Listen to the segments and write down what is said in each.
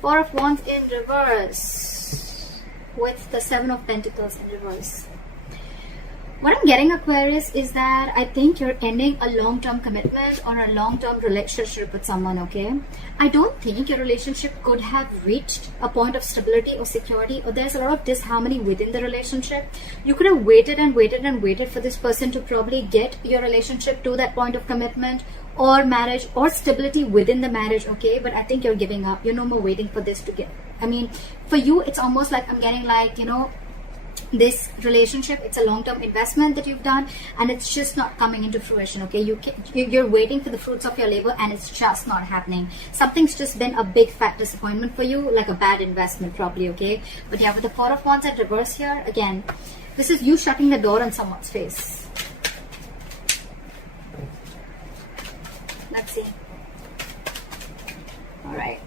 Four of Wands in reverse with the Seven of Pentacles in reverse. What I'm getting, Aquarius, is that I think you're ending a long-term commitment or a long-term relationship with someone, okay? I don't think your relationship could have reached a point of stability or security, or there's a lot of disharmony within the relationship. You could have waited and waited and waited for this person to probably get your relationship to that point of commitment or marriage or stability within the marriage, okay? But I think you're giving up. You're no more waiting for this to get... I mean, for you, it's almost like I'm getting like, you know, this relationship, it's a long-term investment that you've done and it's just not coming into fruition, okay? You're waiting for the fruits of your labor and it's just not happening. Something's just been a big fat disappointment for you, like a bad investment probably, okay? But yeah, with the Four of Wands at reverse here, again, this is you shutting the door on someone's face. Let's see. All right.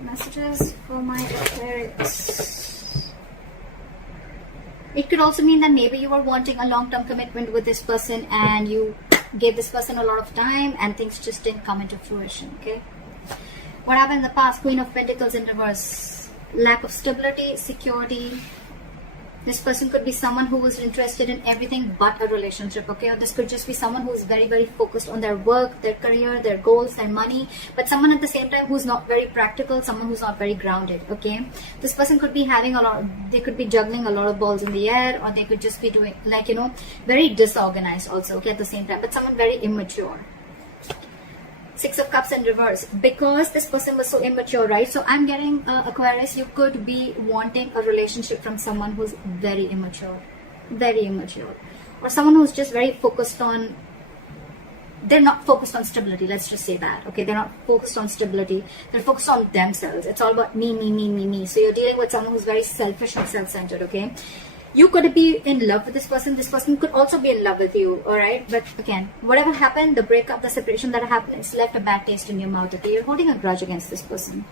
Messages for my Aquarius. It could also mean that maybe you were wanting a long-term commitment with this person and you gave this person a lot of time and things just didn't come into fruition, okay? What happened in the past? Queen of Pentacles in reverse. Lack of stability, security. This person could be someone who was interested in everything but a relationship, okay? Or this could just be someone who's very, very focused on their work, their career, their goals, their money, but someone at the same time who's not very practical, someone who's not very grounded, okay? This person could be having a lot, they could be juggling a lot of balls in the air, or they could just be doing, like, you know, very disorganized also, okay, at the same time, but someone very immature. Six of Cups in reverse, because this person was so immature, right? So I'm getting Aquarius, you could be wanting a relationship from someone who's very immature, or someone who's just very focused on, they're not focused on stability, let's just say that, okay? They're not focused on stability, they're focused on themselves. It's all about me, me, me, me, me. So you're dealing with someone who's very selfish and self-centered, okay? You could be in love with this person could also be in love with you, alright? But again, whatever happened, the breakup, the separation that happened, it's left a bad taste in your mouth, okay? You're holding a grudge against this person.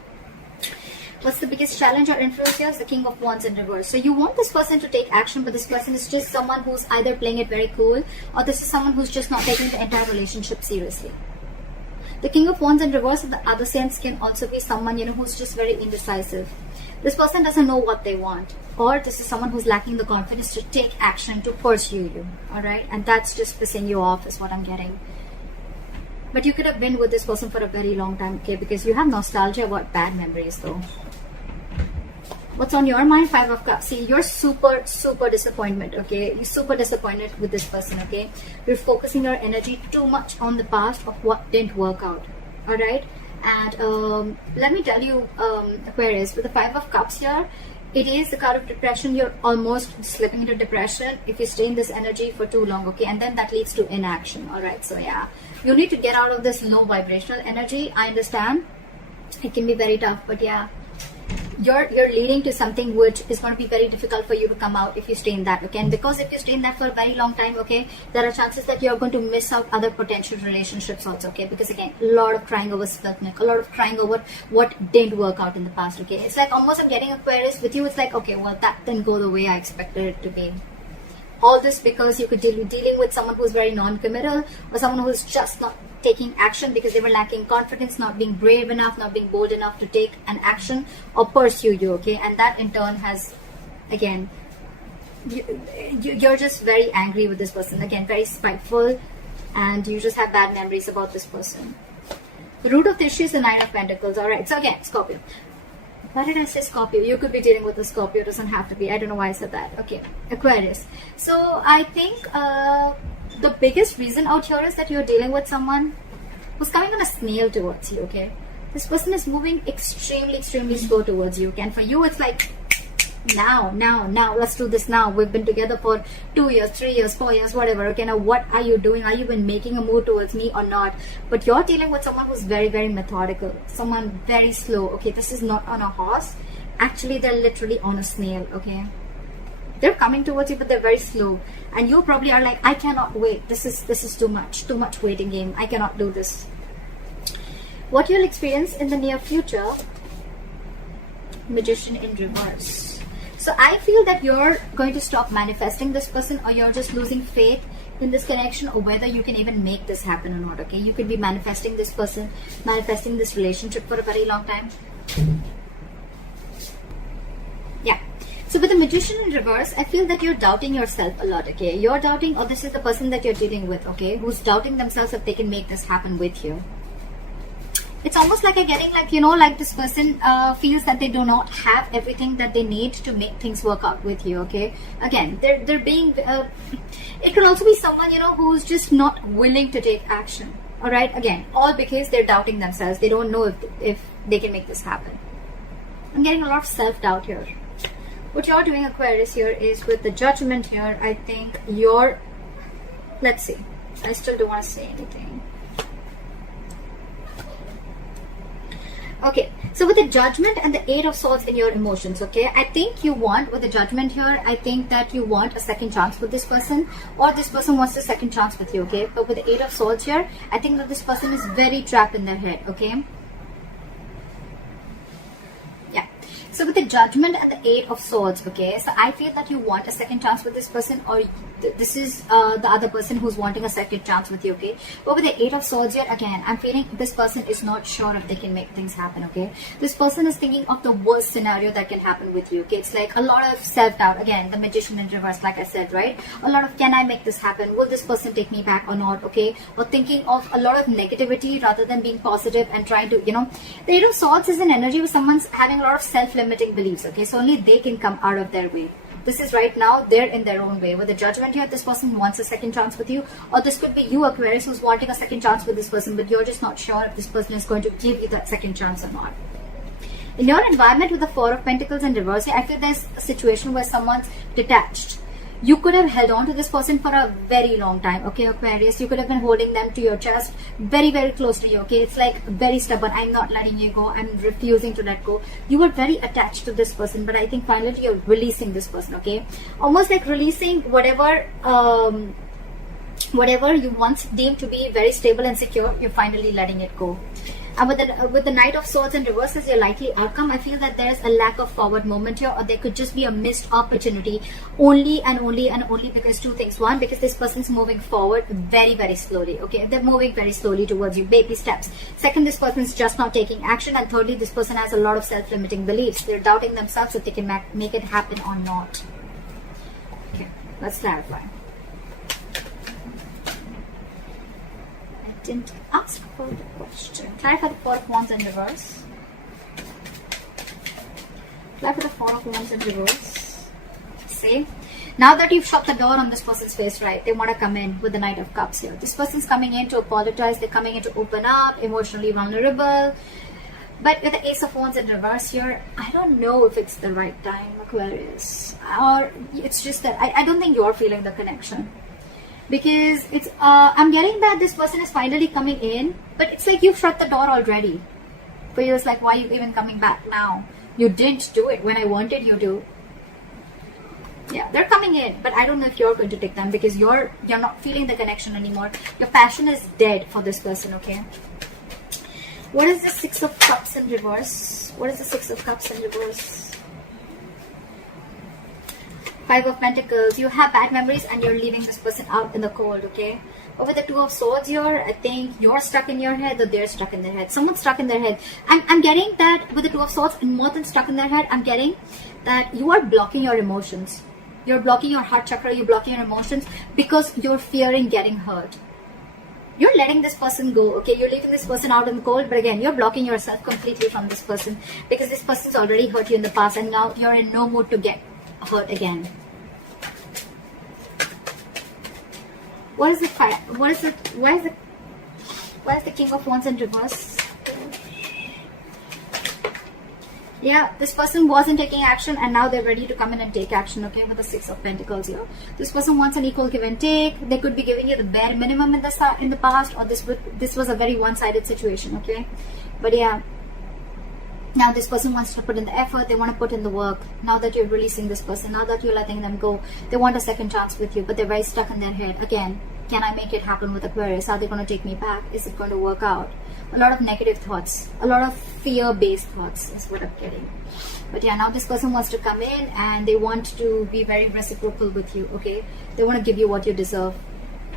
What's the biggest challenge or influence here? The King of Wands in reverse. So you want this person to take action, but this person is just someone who's either playing it very cool, or this is someone who's just not taking the entire relationship seriously. The King of Wands in reverse, in the other sense, can also be someone, you know, who's just very indecisive. This person doesn't know what they want, or this is someone who's lacking the confidence to take action, to pursue you, alright? And that's just pissing you off is what I'm getting. But you could have been with this person for a very long time, okay? Because you have nostalgia about bad memories though. What's on your mind? Five of Cups. See, you're super disappointed, okay? You're super disappointed with this person, okay? You're focusing your energy too much on the past of what didn't work out, alright? And let me tell you, Aquarius, with the Five of Cups here, it is the card of depression. You're almost slipping into depression if you stay in this energy for too long, okay? And then that leads to inaction, alright? So yeah, you need to get out of this low vibrational energy. I understand it can be very tough, but yeah, you're leading to something which is going to be very difficult for you to come out if you stay in that, okay? And because if you stay in that for a very long time, okay, there are chances that you're going to miss out other potential relationships also, okay? Because again, a lot of crying over spilt milk, a lot of crying over what didn't work out in the past, okay? It's like almost I'm getting Aquarius with you. It's like, okay, well, that didn't go the way I expected it to be. All this because you could be dealing with someone who's very non-committal, or someone who's just not taking action because they were lacking confidence, not being brave enough, not being bold enough to take an action or pursue you, okay? And that in turn has, again, you're just very angry with this person, again, very spiteful, and you just have bad memories about this person. The root of the issue is the Nine of Pentacles, alright? So again, Scorpio. Why did I say Scorpio? You could be dealing with a Scorpio, it doesn't have to be. I don't know why I said that. Okay, Aquarius. So I think the biggest reason out here is that you're dealing with someone who's coming on a snail towards you, okay? This person is moving extremely slow towards you, okay? And for you, it's like, now, let's do this now. We've been together for 2 years, 3 years, 4 years, whatever, okay? Now, what are you doing? Are you been making a move towards me or not? But you're dealing with someone who's very methodical, someone very slow, okay? This is not on a horse. Actually, they're literally on a snail, okay? They're coming towards you, but they're very slow. And you probably are like, I cannot wait. This is too much waiting game. I cannot do this. What you'll experience in the near future, Magician in reverse. So I feel that you're going to stop manifesting this person, or you're just losing faith in this connection, or whether you can even make this happen or not. Okay, you could be manifesting this person, manifesting this relationship for a very long time. Yeah. So with the Magician in reverse, I feel that you're doubting yourself a lot. Okay, you're doubting, or this is the person that you're dealing with, okay, who's doubting themselves if they can make this happen with you. It's almost like you're getting, like, you know, like this person feels that they do not have everything that they need to make things work out with you. Okay, again, they're being it could also be someone, you know, who's just not willing to take action. All right, again, all because they're doubting themselves. They don't know if they can make this happen. I'm getting a lot of self-doubt here. What you're doing, Aquarius, here is with the Judgment here, I think you're, let's see, I still don't want to say anything. Okay, so with the Judgment and the Eight of Swords in your emotions, okay, I think you want, with the Judgment here, I think that you want a second chance with this person, or this person wants a second chance with you, okay. But with the Eight of Swords here, I think that this person is very trapped in their head, okay. Yeah. So with the Judgment and the Eight of Swords, okay, so I feel that you want a second chance with this person, or this is the other person who's wanting a second chance with you, okay. But with the Eight of Swords here, again, I'm feeling this person is not sure if they can make things happen, okay. This person is thinking of the worst scenario that can happen with you, okay. It's like a lot of self-doubt. Again, the Magician in reverse, like I said, right? A lot of, can I make this happen? Will this person take me back or not, okay? Or thinking of a lot of negativity rather than being positive and trying to, you know, the Eight of Swords is an energy where someone's having a lot of self-limiting beliefs, okay. So only they can come out of their way. This is right now, they're in their own way. With the Judgment here, this person wants a second chance with you, or this could be you, Aquarius, who's wanting a second chance with this person, but you're just not sure if this person is going to give you that second chance or not. In your environment with the Four of Pentacles in reverse, I feel there's a situation where someone's detached. You could have held on to this person for a very long time, okay, Aquarius. You could have been holding them to your chest, very, very close to you, okay. It's like very stubborn. I'm not letting you go. I'm refusing to let go. You were very attached to this person, but I think finally you're releasing this person, okay. Almost like releasing whatever you once deemed to be very stable and secure, you're finally letting it go. And with the Knight of Swords in reverse as your likely outcome, I feel that there's a lack of forward movement here, or there could just be a missed opportunity only because two things. One, because this person's moving forward very, very slowly, okay. They're moving very slowly towards you, baby steps. Second, this person's just not taking action. And thirdly, this person has a lot of self-limiting beliefs. They're doubting themselves if they can make it happen or not. Okay, let's clarify. Didn't ask for the question. Clarify the Four of Wands in reverse. Clarify the Four of Wands in reverse. See? Now that you've shut the door on this person's face, right? They want to come in with the Knight of Cups here. This person's coming in to apologize. They're coming in to open up, emotionally vulnerable. But with the Ace of Wands in reverse here, I don't know if it's the right time, Aquarius. Or it's just that I don't think you're feeling the connection. Because it's I'm getting that this person is finally coming in, but it's like you've shut the door already. For you, it's like, why are you even coming back now? You didn't do it when I wanted you to. Yeah, they're coming in, but I don't know if you're going to take them, because you're not feeling the connection anymore. Your passion is dead for this person, okay? What is the Six of Cups in reverse? What is the Six of Cups in reverse? Five of Pentacles. You have bad memories and you're leaving this person out in the cold, okay? But with the Two of Swords here, I think you're stuck in your head, or they're stuck in their head. Someone's stuck in their head. I'm getting that with the Two of Swords, and more than stuck in their head, I'm getting that you are blocking your emotions. You're blocking your heart chakra, you're blocking your emotions because you're fearing getting hurt. You're letting this person go, okay? You're leaving this person out in the cold, but again, you're blocking yourself completely from this person, because this person's already hurt you in the past, and now you're in no mood to get hurt again. What is the fire? What is it? Why is the King of Wands in reverse? Yeah, this person wasn't taking action, and now they're ready to come in and take action, okay? With the Six of Pentacles here, this person wants an equal give and take. They could be giving you the bare minimum in the past, or this was a very one-sided situation, okay? But yeah, now this person wants to put in the effort. They want to put in the work. Now that you're releasing this person, now that you're letting them go, they want a second chance with you, but they're very stuck in their head. Again, can I make it happen with Aquarius? Are they going to take me back? Is it going to work out? A lot of negative thoughts, a lot of fear-based thoughts is what I'm getting. But yeah, now this person wants to come in and they want to be very reciprocal with you, okay? They want to give you what you deserve.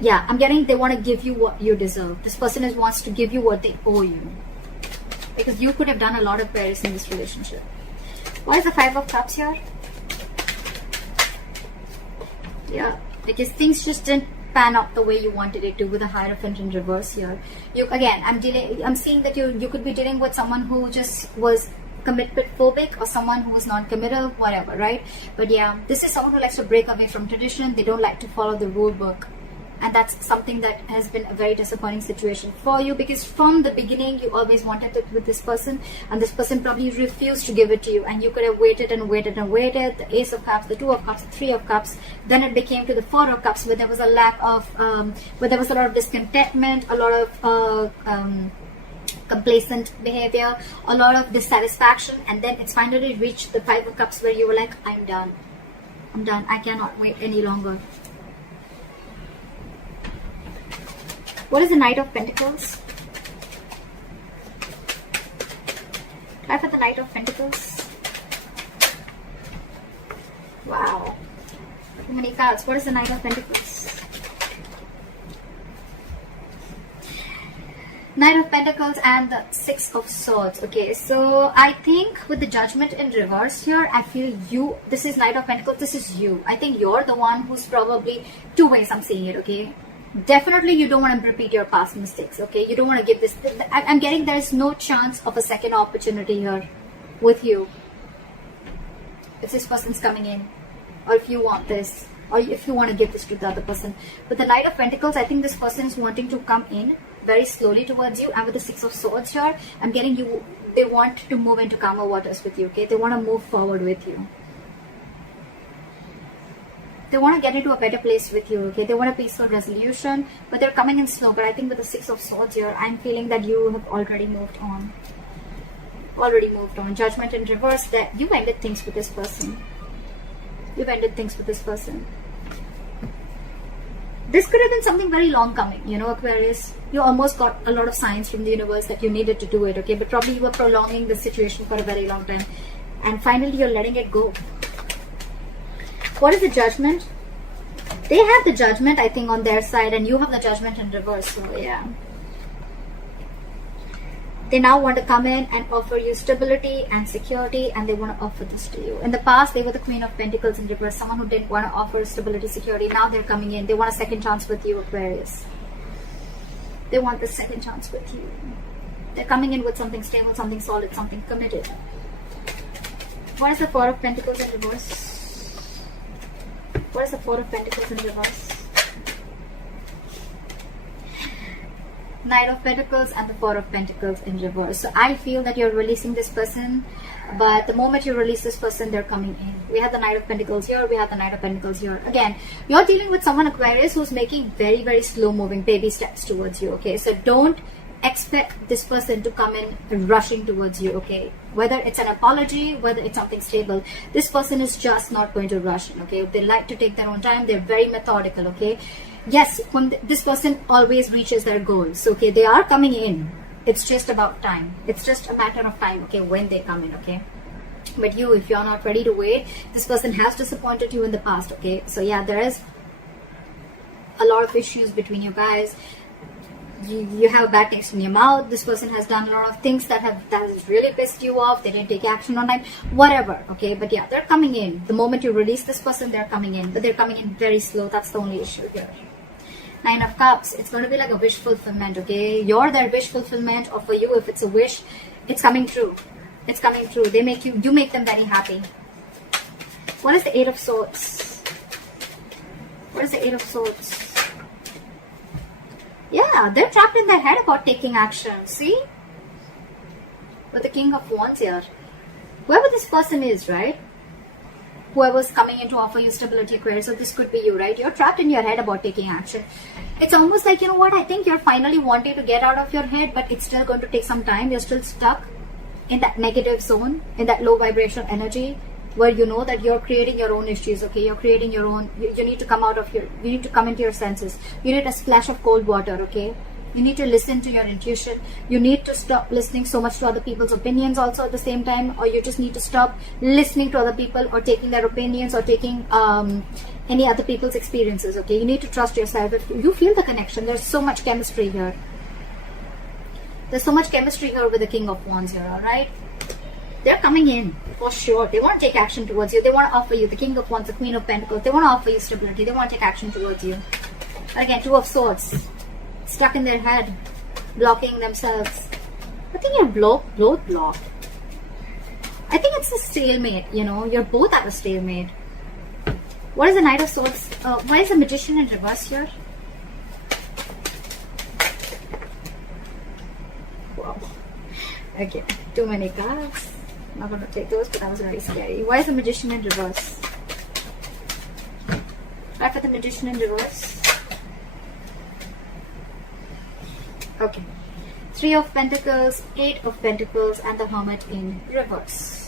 Yeah, I'm getting they want to give you what you deserve. This person wants to give you what they owe you. Because you could have done a lot of Aquarius in this relationship. Why is the Five of Cups here? Yeah, because things just didn't pan out the way you wanted it to with the Hierophant in reverse here. I'm seeing that you could be dealing with someone who just was commitment phobic or someone who is non-committal, whatever, right? But yeah, this is someone who likes to break away from tradition. They don't like to follow the rule book. And that's something that has been a very disappointing situation for you, because from the beginning you always wanted it with this person, and this person probably refused to give it to you, and you could have waited and waited and waited. The Ace of Cups, the Two of Cups, the Three of Cups, then it became to the Four of Cups, where there was a lack of where there was a lot of discontentment, a lot of complacent behavior, a lot of dissatisfaction, and then it's finally reached the Five of Cups where you were like, I'm done, I cannot wait any longer. What is the Knight of Pentacles? Try for the Knight of Pentacles. Wow. Too many cards. What is the Knight of Pentacles? Knight of Pentacles and the Six of Swords. Okay, so I think with the Judgment in reverse here, I feel this is Knight of Pentacles, this is you. I think you're the one who's probably, two ways I'm seeing it, okay? Definitely you don't want to repeat your past mistakes, okay? You don't want to give this, I'm getting there's no chance of a second opportunity here with you. If this person's coming in, or if you want this, or if you want to give this to the other person. With the Knight of Pentacles, I think this person is wanting to come in very slowly towards you, and with the Six of Swords here, I'm getting they want to move into calmer waters with you, okay? They want to move forward with you. They want to get into a better place with you, okay? They want a peaceful resolution, but they're coming in slow. But I think with the Six of Swords here, I'm feeling that you have already moved on. Judgment in reverse, that you ended things with this person. This could have been something very long coming, you know, Aquarius. You almost got a lot of signs from the universe that you needed to do it, okay? But probably you were prolonging the situation for a very long time. And finally, you're letting it go. What is the Judgment? They have the Judgment, I think, on their side, and you have the Judgment in reverse. So yeah, they now want to come in and offer you stability and security, and they want to offer this to you. In the past, they were the Queen of Pentacles in reverse, someone who didn't want to offer stability, security. Now they're coming in. They want a second chance with you, Aquarius. They want the second chance with you. They're coming in with something stable, something solid, something committed. What is the Four of Pentacles in reverse? What is the Four of Pentacles in reverse? Knight of Pentacles and the Four of Pentacles in reverse. So I feel that you're releasing this person, but the moment you release this person, they're coming in. We have the Knight of Pentacles here, we have the Knight of Pentacles here. Again, you're dealing with someone, Aquarius, who's making very, very slow moving baby steps towards you, okay? So don't expect this person to come in rushing towards you, okay? Whether it's an apology, whether it's something stable, this person is just not going to rush in, okay? They like to take their own time. They're very methodical, okay? Yes, when this person always reaches their goals, okay? They are coming in. It's just about time. It's just a matter of time, okay, when they come in, okay? But you, if you're not ready to wait, this person has disappointed you in the past, okay? So yeah, there is a lot of issues between you guys. You have a bad taste in your mouth. This person has done a lot of things that has really pissed you off. They didn't take action on time, whatever, okay? But yeah, they're coming in. The moment you release this person, they're coming in, but they're coming in very slow. That's the only issue here. Nine of Cups, it's going to be like a wish fulfillment, okay? You're their wish fulfillment, or for you, if it's a wish, it's coming true. It's coming true. They make you make them very happy. What is the Eight of Swords? What is the Eight of Swords? Yeah, they're trapped in their head about taking action. See? With the King of Wands here. Whoever this person is, right? Whoever's coming in to offer you stability, Aquarius. So this could be you, right? You're trapped in your head about taking action. It's almost like, you know what? I think you're finally wanting to get out of your head, but it's still going to take some time. You're still stuck in that negative zone, in that low vibration energy, where you know that you're creating your own issues, okay? You're creating your own, you need to come out of your, you need to come into your senses. You need a splash of cold water, okay? You need to listen to your intuition. You need to stop listening so much to other people's opinions also at the same time, or you just need to stop listening to other people or taking their opinions or taking any other people's experiences, okay? You need to trust yourself. If you feel the connection, there's so much chemistry here. There's so much chemistry here with the King of Wands here, alright? They're coming in, for sure. They want to take action towards you. They want to offer you, the King of Wands, the Queen of Pentacles. They want to offer you stability. They want to take action towards you. Again, Two of Swords. Stuck in their head. Blocking themselves. I think you're both blocked. I think it's a stalemate, you know. You're both at a stalemate. What is the Knight of Swords? Why is the Magician in reverse here? Wow. Okay, too many cards. Not going to take those, but that was very scary. Why is the Magician in reverse? Try for the Magician in reverse. Okay. Three of Pentacles, Eight of Pentacles, and the Hermit in reverse.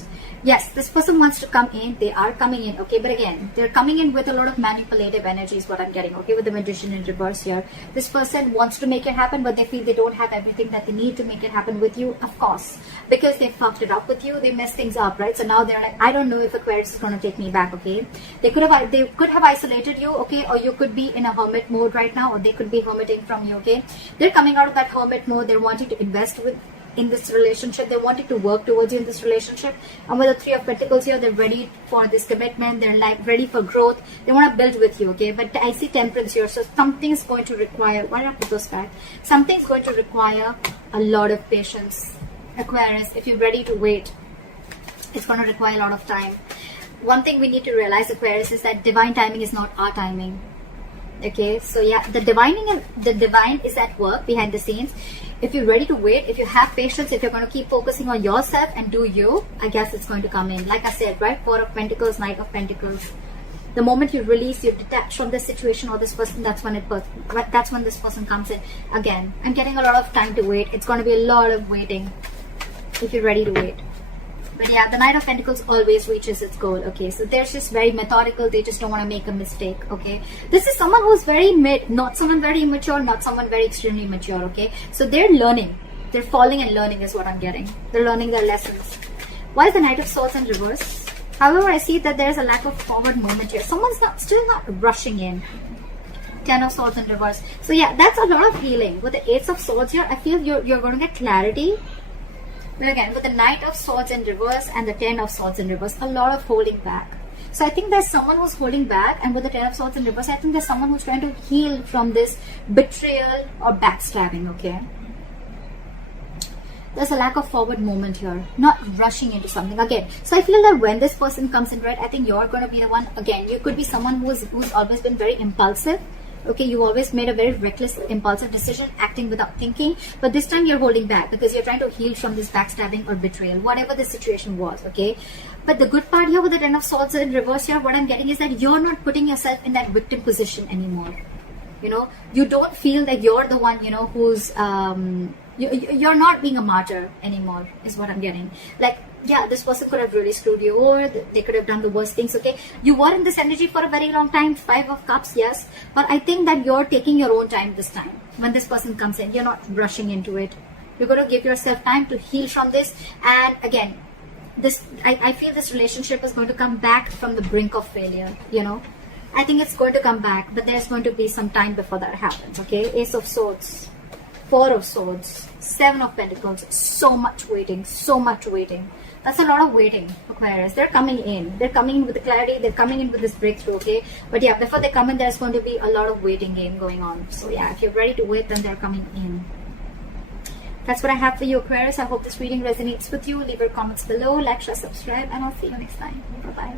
Yes, this person wants to come in. They are coming in, okay? But again, they're coming in with a lot of manipulative energy is what I'm getting, okay? With the Magician in reverse here. This person wants to make it happen, but they feel they don't have everything that they need to make it happen with you, of course. Because they fucked it up with you, they messed things up, right? So now they're like, I don't know if Aquarius is going to take me back, okay? They could have isolated you, okay? Or you could be in a hermit mode right now, or they could be hermiting from you, okay? They're coming out of that hermit mode. They're wanting to invest in this relationship. They wanted to work towards you in this relationship, and with the Three of Pentacles here, they're ready for this commitment. They're like ready for growth. They want to build with you, okay? But I see Temperance here, so something's going to require, why did I put those back? Something's going to require a lot of patience, Aquarius. If you're ready to wait, it's going to require a lot of time. One thing we need to realize, Aquarius, is that divine timing is not our timing, okay? So yeah, the divine is at work behind the scenes. If you're ready to wait, if you have patience, if you're going to keep focusing on yourself and do you, I guess it's going to come in. Like I said, right? Four of Pentacles, Knight of Pentacles. The moment you release, you detach from this situation or this person, that's when this person comes in. Again, I'm getting a lot of time to wait. It's going to be a lot of waiting if you're ready to wait. But yeah, the Knight of Pentacles always reaches its goal, okay? So they're just very methodical. They just don't want to make a mistake, okay? This is someone who's very mid, not someone very immature, not someone very extremely mature, okay? So they're learning. They're falling and learning is what I'm getting. They're learning their lessons. Why is the Knight of Swords in reverse? However, I see that there's a lack of forward movement here. Someone's still not rushing in. Ten of Swords in reverse. So yeah, that's a lot of healing. With the Ace of Swords here, I feel you're going to get clarity. But again, with the Knight of Swords in reverse and the Ten of Swords in reverse, a lot of holding back. So I think there's someone who's holding back, and with the Ten of Swords in reverse, I think there's someone who's trying to heal from this betrayal or backstabbing, okay? There's a lack of forward movement here, not rushing into something again. So I feel that when this person comes in, right, I think you're going to be the one. Again, you could be someone who's always been very impulsive. Okay, you always made a very reckless, impulsive decision, acting without thinking. But this time you're holding back because you're trying to heal from this backstabbing or betrayal, whatever the situation was, okay? But the good part here with the Ten of Swords in reverse here, what I'm getting is that you're not putting yourself in that victim position anymore. You know, you don't feel that you're the one, you know, who's, you're not being a martyr anymore, is what I'm getting. Like, yeah, this person could have really screwed you over. They could have done the worst things, okay? You were in this energy for a very long time. Five of Cups, yes. But I think that you're taking your own time this time. When this person comes in, you're not rushing into it. You're going to give yourself time to heal from this. And again, I feel this relationship is going to come back from the brink of failure, you know? I think it's going to come back, but there's going to be some time before that happens, okay? Ace of Swords, Four of Swords, Seven of Pentacles. So much waiting, so much waiting. That's a lot of waiting, Aquarius. They're coming in. They're coming in with the clarity. They're coming in with this breakthrough, okay? But yeah, before they come in, there's going to be a lot of waiting game going on. So yeah, if you're ready to wait, then they're coming in. That's what I have for you, Aquarius. I hope this reading resonates with you. Leave your comments below, like, share, subscribe, and I'll see you next time. Bye-bye.